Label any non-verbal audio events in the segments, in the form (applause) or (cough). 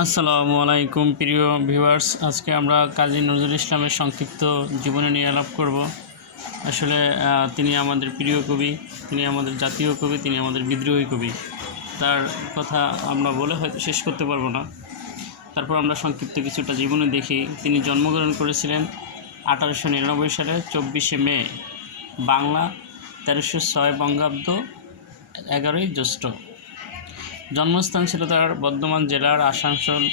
আসসালামু আলাইকুম, প্রিয় ভিউয়ার্স। আজকে আমরা কাজী নজরুল ইসলামের সংক্ষিপ্ত জীবনী নিয়ে আলাপ করব। আসলে তিনি আমাদের প্রিয় কবি, তিনি আমাদের জাতীয় কবি, তিনি আমাদের বিদ্রোহী কবি। তার কথা আমরা বলে হয়তো শেষ করতে পারব না। তারপর আমরা সংক্ষিপ্ত কিছুটা জীবনে দেখি। তিনি জন্মগ্রহণ করেছিলেন আঠারোশো নিরানব্বই সালে চব্বিশে মে, বাংলা তেরোশো ছয় বঙ্গাব্দ এগারোই জ্যৈষ্ঠ। জন্মস্থান ছিল তার বর্ধমান জেলার আসানসোল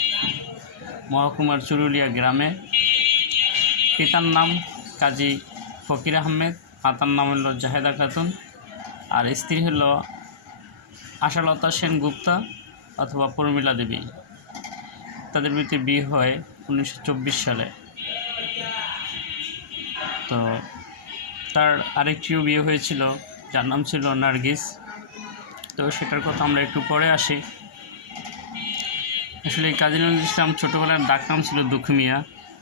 মহকুমার চুরুলিয়া গ্রামে। পিতার নাম কাজী ফকির আহমেদ, মাতার নাম হলো জাহেদা খাতুন, আর স্ত্রী হলো আশালতা সেন গুপ্তা অথবা প্রমীলা দেবী। তাদের ভিতরে বিয়ে হয় উনিশশো চব্বিশ সালে। তো তার আরেকটিও বিয়ে হয়েছিল, যার নাম ছিল নার্গিস। তো সেটার কথা আমরা একটু পরে আসি। আসলে এই কাজী নজরুল ইসলাম ছোটোবেলার ডাকনাম ছিল দুঃখ মিয়া,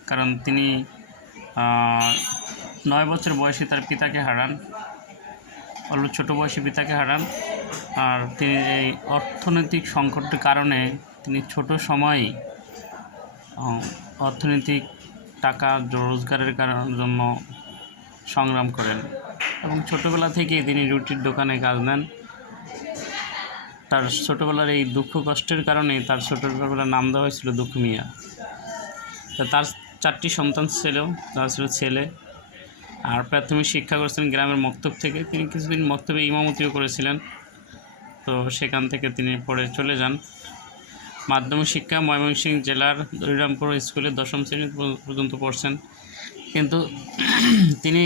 কারণ তিনি নয় বছর বয়সে তার পিতাকে হারান। অল্প ছোটো বয়সে পিতাকে হারান। আর তিনি এই অর্থনৈতিক সংকটের কারণে তিনি ছোট সময়ই অর্থনৈতিক টাকা, রোজগারের কারণ জন্য সংগ্রাম করেন। এবং ছোটোবেলা থেকেই তিনি রুটির দোকানে কাজ নেন তার ছোটোবেলার এই দুঃখ কষ্টের কারণে তার ছোটোবেলার নাম দেওয়া হয়েছিল দুঃখ মিয়া। তা তার চারটি সন্তান ছিল, তারা ছিল ছেলে আর প্রাথমিক শিক্ষা করেছিলেন গ্রামের মক্তব থেকে। তিনি কিছুদিন মক্তবে ইমামতিও করেছিলেন। তো সেখান থেকে তিনি পড়ে চলে যান। মাধ্যমিক শিক্ষা ময়মনসিংহ জেলার হরিরামপুর স্কুলে দশম শ্রেণি পর্যন্ত পড়ছেন। কিন্তু তিনি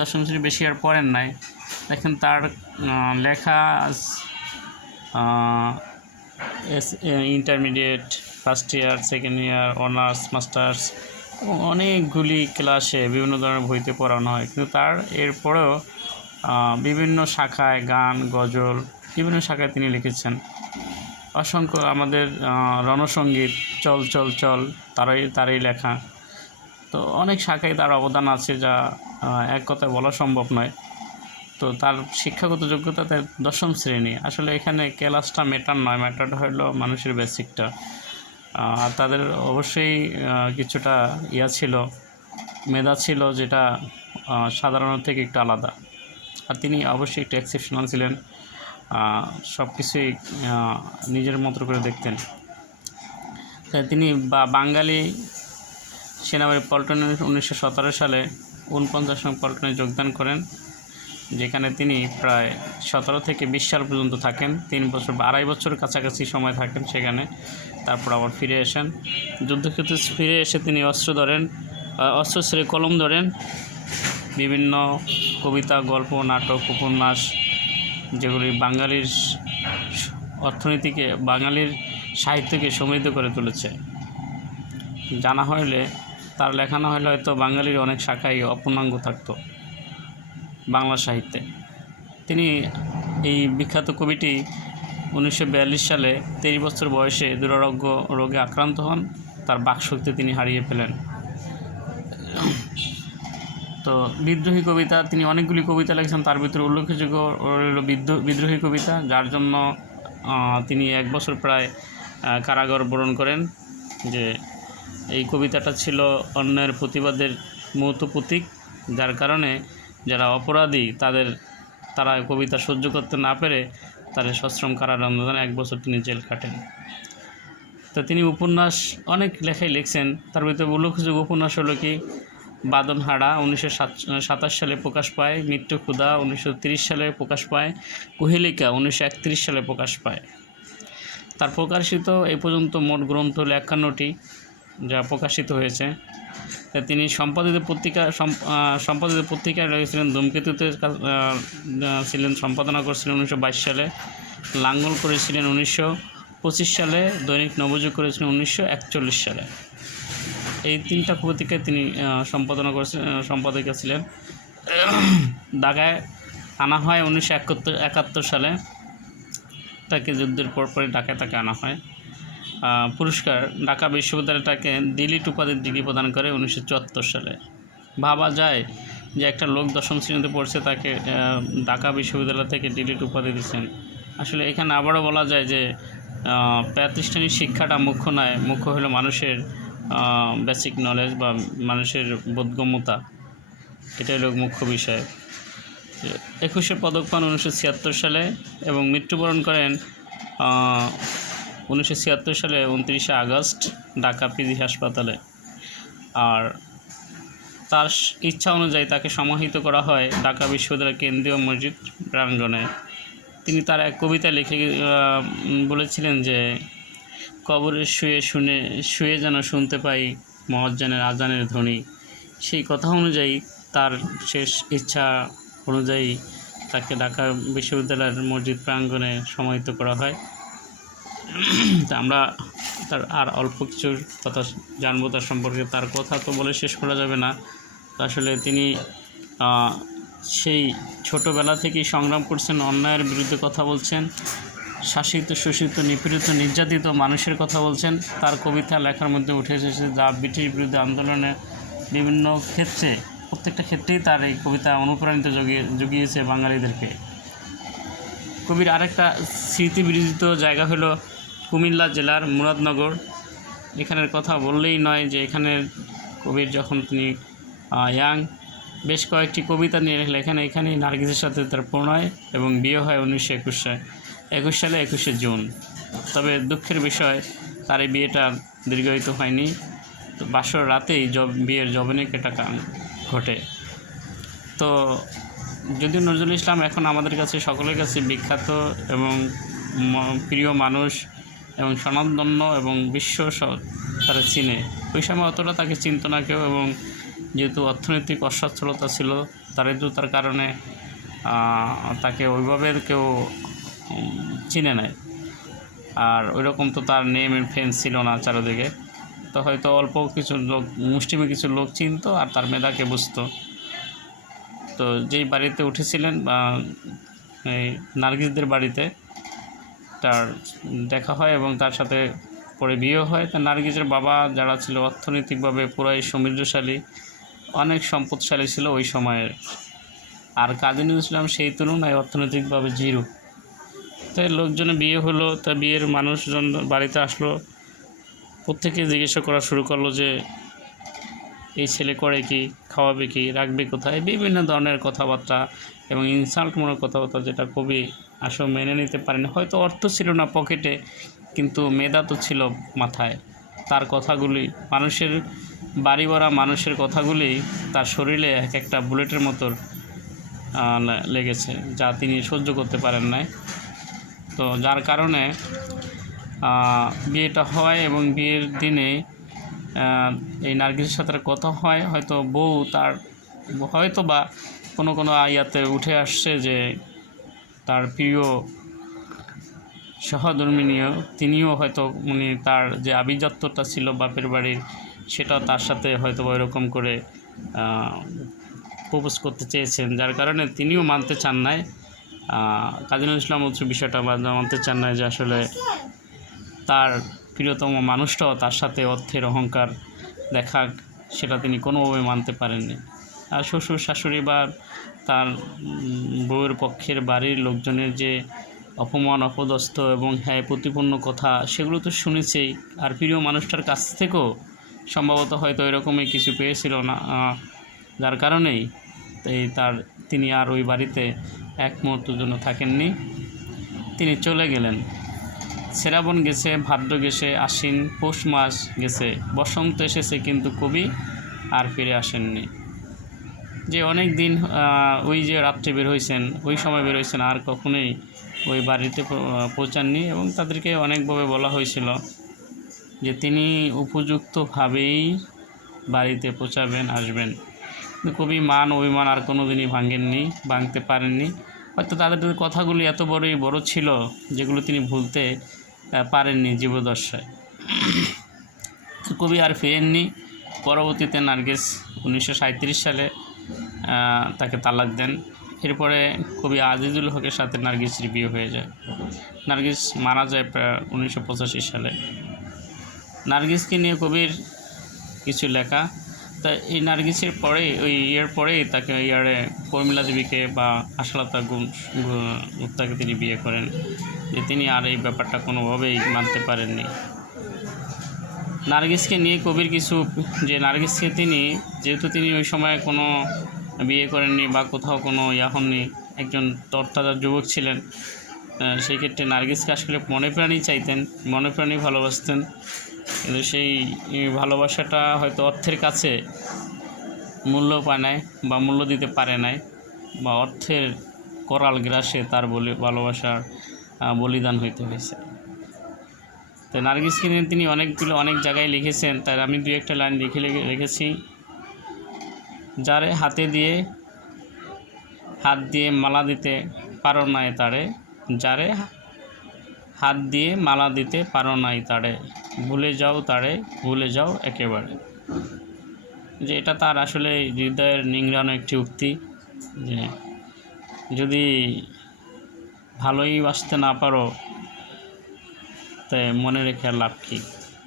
দশম শ্রেণি বেশি আর পড়েন নাই। দেখেন তার লেখা intermediate first year second year honours masters এবং অনেকগুলি ক্লাসে বিভিন্ন ধরনের বইতে পড়ানো হয়। কিন্তু তার, এরপরেও বিভিন্ন শাখায় গান, গজল, বিভিন্ন শাখায় তিনি লিখেছেন। অসংখ্য আমাদের রণসঙ্গীত, চল চল চল, তারই তারই লেখা। তো অনেক শাখায় তার অবদান আছে যা এক কথায় বলা সম্ভব নয়। তো তার শিক্ষাগত যোগ্যতা তার দশম শ্রেণি। আসলে এখানে ক্লাসটা ম্যাটার নয় ম্যাটারটা হলো মানুষের বেসিকটা আর তাদের অবশ্যই কিছুটা ইয়া ছিল, মেধা ছিল যেটা সাধারণত থেকে একটু আলাদা। আর তিনি অবশ্যই একটু এক্সেপশনাল ছিলেন সব কিছুই নিজের মতো করে দেখতেন। তাই তিনি বা, বাঙালি সেনাবাহিনী পল্টনে উনিশশো সতেরো সালে উনপঞ্চাশ নং পল্টনে যোগদান করেন। যেখানে তিনি প্রায় সতেরো থেকে বিশ সাল পর্যন্ত থাকেন। তিন বছর বা আড়াই বছর কাছাকাছি সময় থাকেন সেখানে। তারপর আবার ফিরে আসেন। যুদ্ধক্ষেত্রে ফিরে এসে তিনি অস্ত্র ধরেন অস্ত্র ছেড়ে কলম ধরেন। বিভিন্ন কবিতা, গল্প, নাটক, উপন্যাস যেগুলি বাঙালির অর্থনীতিকে, বাঙালির সাহিত্যকে সমৃদ্ধ করে তুলেছে। জানা হলে তার লেখানো হলে হয়তো বাঙালির অনেক শাখায় অপূর্ণাঙ্গ থাকতো। বাংলা সাহিত্যে। তিনি এই বিখ্যাত কবিটি উনিশশো বিয়াল্লিশ সালে তেইশ বছর বয়সে দুরারোগ্য রোগে আক্রান্ত হন। তার বাকশক্তি তিনি হারিয়ে ফেলেন। তো বিদ্রোহী কবিতা, তিনি অনেকগুলি কবিতা লিখেছেন। তার ভিতরে উল্লেখযোগ্য বিদ্রো- বিদ্রোহী কবিতা, যার জন্য তিনি এক বছর প্রায় কারাগার বরণ করেন। যে এই কবিতাটা ছিল অন্যের প্রতিবাদের মৌত প্রতীক, যার কারণে যারা অপরাধী, তাদের, তারা কবিতা সহ্য করতে না পেরে তাদের সশ্রম কারাদণ্ডে এক বছর তিনি জেল কাটেন তো তিনি উপন্যাস অনেক লেখাই লিখছেন। তার ভিতরে উল্লেখযোগ্য উপন্যাস হলো কি? বাদনহাড়া উনিশশো সাতাশ সালে প্রকাশ পায় মৃত্যু ক্ষুধা উনিশশো সালে প্রকাশ পায়, কুহেলিকা উনিশশো একত্রিশ সালে প্রকাশ পায়। তার প্রকাশিত এই পর্যন্ত মোট গ্রন্থ হলো একান্নটি। যা প্রকাশিত হয়েছে। তিনি সম্পাদিত পত্রিকা সম্পাদিত পত্রিকায় রয়েছিলেন, ধূমকেতুতে ছিলেন সম্পাদনা করেছিলেন উনিশশো বাইশ সালে, লাঙ্গল করেছিলেন উনিশশো পঁচিশ সালে, দৈনিক নবযুগ করেছিলেন উনিশশো একচল্লিশ সালে। এই তিনটা পত্রিকায় তিনি সম্পাদনা করেছিলেন সম্পাদিকা ছিলেন। ঢাকায় আনা হয় উনিশশো সালে। তাকে যুদ্ধের পরপরই ঢাকায় তাকে আনা হয়। পুরস্কার ঢাকা বিশ্ববিদ্যালয় তাকে দিলিট উপাধির ডিগ্রি প্রদান করে উনিশশো চুয়াত্তর সালে। ভাবা যায় যে একটা লোক দশম শ্রেণীতে পড়ছে, তাকে ঢাকা বিশ্ববিদ্যালয় থেকে ডিলিট উপাধি দিচ্ছেন। আসলে এখানে আবারও বলা যায় যে প্রাতিষ্ঠানিক শিক্ষাটা মুখ্য নয়, মুখ্য হলো মানুষের বেসিক নলেজ বা মানুষের বোধগম্যতা। এটাই হলো মুখ্য বিষয়। একুশে পদক পান উনিশশো ছিয়াত্তর সালে এবং মৃত্যুবরণ করেন উনিশশো ছিয়াত্তর সালে উনত্রিশে আগস্ট ঢাকা পিজি হাসপাতালে। আর তার ইচ্ছা অনুযায়ী তাকে সমাহিত করা হয় ঢাকা বিশ্ববিদ্যালয়ের কেন্দ্রীয় মসজিদ প্রাঙ্গণে। তিনি তার এক কবিতা লিখে বলেছিলেন যে, কবরে শুয়ে শুনে, শুয়ে যেন শুনতে পাই মহাজ্জানের আজানের ধ্বনি। সেই কথা অনুযায়ী তার শেষ ইচ্ছা অনুযায়ী তাকে ঢাকা বিশ্ববিদ্যালয়ের মসজিদ প্রাঙ্গণে সমাহিত করা হয়। (clears throat) তা আমরা তার আর অল্প কিছু কথা জানব তার সম্পর্কে। তার কথা তো বলে শেষ করা যাবে না। আসলে তিনি সেই ছোটোবেলা থেকেই সংগ্রাম করছেন, অন্যায়ের বিরুদ্ধে কথা বলছেন, শাসিত, শোষিত, নিপীড়িত, নির্যাতিত মানুষের কথা বলছেন। তার কবিতা লেখার মধ্যে উঠে এসেছে যা ব্রিটিশ বিরুদ্ধে আন্দোলনে বিভিন্ন ক্ষেত্রে, প্রত্যেকটা ক্ষেত্রেই তার এই কবিতা অনুপ্রাণিত জগিয়ে, জুগিয়েছে বাঙালিদেরকে। কবির আরেকটা স্মৃতিবিরোধিত জায়গা হলো কুমিল্লা জেলার মুরাদনগর। এখানের কথা বললেই নয় যে এখানের কবির যখন তিনি ইয়াং, বেশ কয়েকটি কবিতা নিয়ে লেখেন এখানেই নার্গিসের সাথে তার প্রণয় এবং বিয়ে হয় উনিশশো একুশ একুশ সালে একুশে জুন। তবে দুঃখের বিষয়, তার এই বিয়েটা দীর্ঘায়িত হয়নি। তো বাসর রাতেই জব, বিয়ের জবনে কেটা ঘটে। তো যদিও নজরুল ইসলাম এখন আমাদের কাছে, সকলের কাছে বিখ্যাত এবং প্রিয় মানুষ এবং স্বনামধন্য এবং বিশ্ব তারা চিনে। ওই সময় অতটা তাকে চিনত না কেউ এবং যেহেতু অর্থনৈতিক অসচ্ছলতা ছিল দারিদ্রতার কারণে তাকে ওইভাবে কেউ চিনে নেয় আর ওইরকম তো তার নেম এন্ড ফেম ছিল না চারিদিকে। তো হয়তো অল্প কিছু লোক মুষ্টিমে কিছু লোক চিনতো আর তার মেধাকে বুঝতো। তো যেই বাড়িতে উঠেছিলেন এই নার্গিসদের বাড়িতে তার দেখা হয় এবং তার সাথে পরে বিয়ে হয়। তা নার্গিসের বাবা যারা ছিল অর্থনৈতিকভাবে পুরাই সমৃদ্ধশালী, অনেক সম্পদশালী ছিল ওই সময়ের। আর কাজী নজরুল ইসলাম সেই তুলনায় অর্থনৈতিকভাবে জিরো। তাই লোকজনে বিয়ে হলো, তা বিয়ের মানুষজন বাড়িতে আসলো, প্রত্যেকে জিজ্ঞাসা করা শুরু করল যে, এই ছেলে করে কি, খাওয়াবে কি, রাখবে কোথায়? বিভিন্ন ধরনের কথাবার্তা এবং ইনসাল্টমূলক কথাবার্তা যেটা কবি আসলে মেনে নিতে পারেনি। হয়তো অর্থ ছিল না পকেটে, কিন্তু মেধা তো ছিল মাথায়। তার কথাগুলি, মানুষের বাড়ি ভরা মানুষের কথাগুলি তার শরীরে এক একটা বুলেটের মতো লেগেছে, যা তিনি সহ্য করতে পারেন নাই। তো যার কারণে বিয়েটা হয় এবং বিয়ের দিনে এই নার্গিসের সাথে কথা হয়। হয়তো বউ তার হয়তো বা কোনো কোনো আয়াতে উঠে আসছে যে তার প্রিয় সহধর্মিনীয় তিনিও হয়তো উনি তার যে আভিজাত্যটা ছিল বাপের বাড়ির সেটা তার সাথে হয়তো বা এরকম করে প্রপোজ করতে চেয়েছেন। যার কারণে তিনিও মানতে চান নাই। আহ, কাজী নজরুল ইসলাম হচ্ছে বিষয়টা মানতে চান নাই যে আসলে তার প্রিয়তম মানুষটাও তার সাথে অর্থের অহংকার দেখাক সেটা তিনি কোনোভাবে মানতে পারেননি। আর শ্বশুর শাশুড়ি বা তার বউয়ের পক্ষের বাড়ির লোকজনের যে অপমান, অপদস্থ এবং হ্যাঁ প্রতিপন্ন কথা, সেগুলো তো শুনেছেই। আর প্রিয় মানুষটার কাছ থেকেও সম্ভবত হয়তো এরকমই কিছু পেয়েছিল না যার কারণেই এই তার, তিনি আর ওই বাড়িতে এক মুহূর্তের জন্য থাকেননি। তিনি চলে গেলেন। শ্রাবণ গেছে, ভাদ্র গেছে, আশ্বিন, পৌষ মাস গেছে, বসন্ত এসেছে, কিন্তু কবি আর ফিরে আসেননি। যে অনেক দিন ওই যে রাত্রে বের হয়েছেন ওই সময় বের হয়েছেন আর কখনোই ওই বাড়িতে পৌঁছাননি এবং তাদেরকে অনেকভাবে বলা হয়েছিল যে তিনি উপযুক্তভাবেই বাড়িতে পৌঁছাবেন, আসবেন। কবি মান অভিমান আর কোনো দিনই ভাঙেননি, ভাঙতে পারেননি। হয়তো তাদের কথাগুলি এত বড়ই বড় ছিল যেগুলো তিনি ভুলতে পারেননি জীবদশায় কবি আর ফিরেননি। পরবর্তীতে নার্গিস উনিশশো সালে তাকে তালাক দেন। এরপরে কবি আজিজুল হকের সাথে নার্গিসের বিয়ে হয়ে যায়। নার্গিস মারা যায় প্রায় উনিশশো পঁচাশি সালে। নার্গিসকে নিয়ে কবির কিছু লেখা। তা এই নার্গিসের পরেই, ওই ইয়ের পরেই তাকে ইয়ারে কর্মিলা দেবীকে বা আশালতা গুপ্তাকে তিনি বিয়ে করেন। যে তিনি আর এই ব্যাপারটা কোনোভাবেই মানতে পারেননি। নার্গিসকে নিয়ে কবির কিছু, যে নার্গিসকে তিনি, যেহেতু তিনি ওই সময় কোনো বিয়ে করেননি বা কোথাও কোনো ইয়া হননি, একজন তরতাজা যুবক ছিলেন সেই ক্ষেত্রে নার্গিসকে আসলে মনে প্রাণী চাইতেন, মনে প্রাণী ভালোবাসতেন। কিন্তু সেই ভালোবাসাটা হয়তো অর্থের কাছে মূল্য পায় নাই বা মূল্য দিতে পারে নাই, বা অর্থের করাল গ্রাসে তার বলি, ভালোবাসার বলিদান হইতে হয়েছে তো নার্গিসকে নিয়ে তিনি অনেকগুলো অনেক জায়গায় লিখেছেন, তাই আমি দু একটা লাইন লিখে- রেখেছি। যারে হাতে দিয়ে, হাত দিয়ে মালা দিতে পারো নাই তারে, যারে হাত দিয়ে মালা দিতে পারো নাই তারে, ভুলে যাও তারে, ভুলে যাও একেবারে। যে এটা তার আসলে হৃদয়ের নিংড়ানো একটি উক্তি, যে যদি ভালোই বাসতে না পারো তাই মনে রেখে লাভ কী?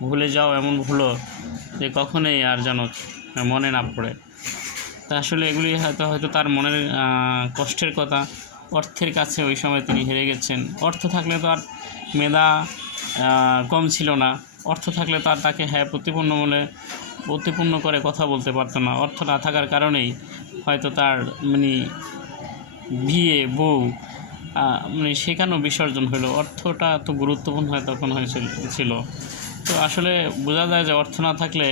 ভুলে যাও এমন ভুলো যে কখনোই আর যেন মনে না পড়ে। তা আসলে এগুলি হয়তো হয়তো তার মনের কষ্টের কথা। অর্থের কাছে ওই সময় তিনি হেরে গেছেন। অর্থ থাকলে তো আর মেধা কম ছিল না। অর্থ থাকলে তার তাকে হ্যাঁ প্রতিপূর্ণ বলে, প্রতিপূর্ণ করে কথা বলতে পারতো না। অর্থ না থাকার কারণেই হয়তো তার মানে বিয়ে, বউ মানে সেখানেও বিসর্জন হলো? অর্থটা তো গুরুত্বপূর্ণ হয় তখন হয়েছিল, ছিল। তো আসলে বোঝা যায় যে অর্থ না থাকলে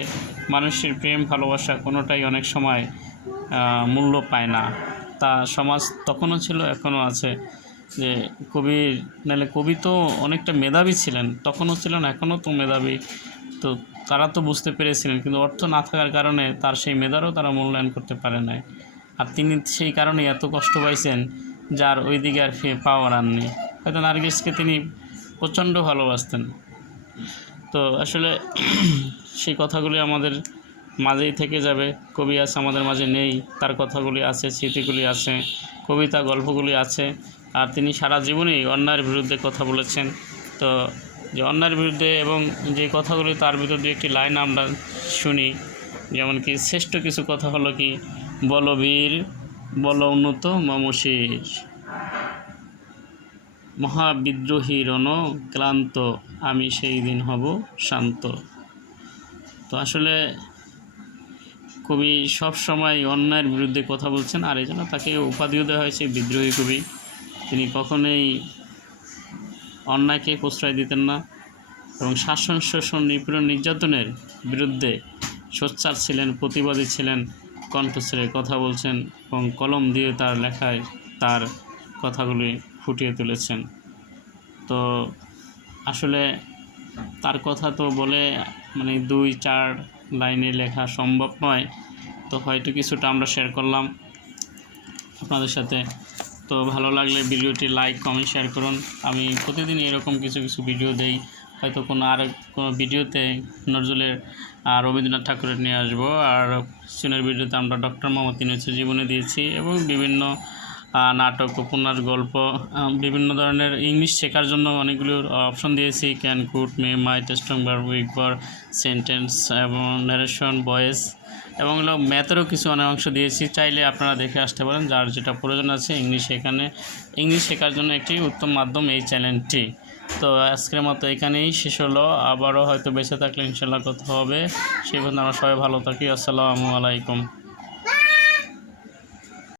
মানুষের প্রেম, ভালোবাসা কোনোটাই অনেক সময় মূল্য পায় না। তা সমাজ তখনও ছিল, এখনও আছে। যে কবির, নাহলে কবি তো অনেকটা মেধাবী ছিলেন, তখনও ছিলেন, এখনও তো মেধাবী। তো তারা তো বুঝতে পেরেছিলেন, কিন্তু অর্থ না থাকার কারণে তার সেই মেধারও তারা মূল্যায়ন করতে পারে নাই। আর তিনি সেই কারণে এত কষ্ট পাইছেন, যার ওই দিকে আর ফিরে পাওয়ার আর নেই। হয়তো নার্গিসকে তিনি প্রচণ্ড ভালোবাসতেন। তো আসলে সেই কথাগুলি আমাদের মাঝেই থেকে যাবে। কবি আছে আমাদের মাঝে নেই, তার কথাগুলি আছে, স্মৃতিগুলি আছে, কবিতা, গল্পগুলি আছে। আর তিনি সারা জীবনেই অন্যায়ের বিরুদ্ধে কথা বলেছেন। তো যে অন্যায়ের বিরুদ্ধে এবং যে কথাগুলি তার ভিতর দু একটি লাইন আমরা শুনি, যেমন কি, শ্রেষ্ঠ কিছু কথা হলো কি? বলবীর বল উন্নত মমশীষ মহাবিদ্রোহী রণ ক্লান্ত, আমি সেই দিন হব শান্ত। তো আসলে কবি সব সময় অন্যায়ের বিরুদ্ধে কথা বলছেন, আর এই জন্য তাকে উপাধিও দেওয়া হয়েছে বিদ্রোহী কবি। তিনি কখনোই অন্যায়কে প্রশ্রয় দিতেন না এবং শাসন, শোষণ, নিপীড়ন, নির্যাতনের বিরুদ্ধে সোচ্চার ছিলেন, প্রতিবাদী ছিলেন, কণ্ঠস্বরে কথা বলছেন এবং কলম দিয়ে তার লেখায় তার কথাগুলি ফুটিয়ে তুলেছেন। তো আসলে তার কথা তো বলে মানে দুই, চার লাইনে লেখা সম্ভব নয়। তো হয়তো কিছুটা আমরা শেয়ার করলাম আপনাদের সাথে। তো ভালো লাগলে ভিডিওটি লাইক কমেন্ট শেয়ার করুন। আমি প্রতিদিন এরকম কিছু কিছু ভিডিও দেই। হয়তো কোনো আর কোনো ভিডিওতে নজরুলের রবীন্দ্রনাথ ঠাকুরের নিয়ে আসব। আর সিনের ভিডিওতে আমরা ডক্টর মোহাম্মদ ইনুসের জীবনে দিয়েছি এবং বিভিন্ন নাটক, উপন্যাস, গল্প বিভিন্ন ধরনের ইংলিশ শেখার জন্য অনেকগুলো অপশন দিয়েছি। ক্যান, কুট, মে, মাই, টেস্টং বার উইক বার সেন্টেন্স এবং নারেশন ভয়েস এবং হলো ম্যাথেরও কিছু অনেক অংশ দিয়েছি। চাইলে আপনারা দেখে আসতে পারেন, যার যেটা প্রয়োজন আছে ইংলিশ এখানে। ইংলিশ শেখার জন্য একটি উত্তম মাধ্যম এই চ্যানেলটি। তো আজকের মতো এখানেই শেষ হলো। আবারও হয়তো বেঁচে থাকলে ইনশাল্লাহ কথা হবে। সেই পর্যন্ত আমরা সবাই ভালো থাকি। আসসালামু আলাইকুম।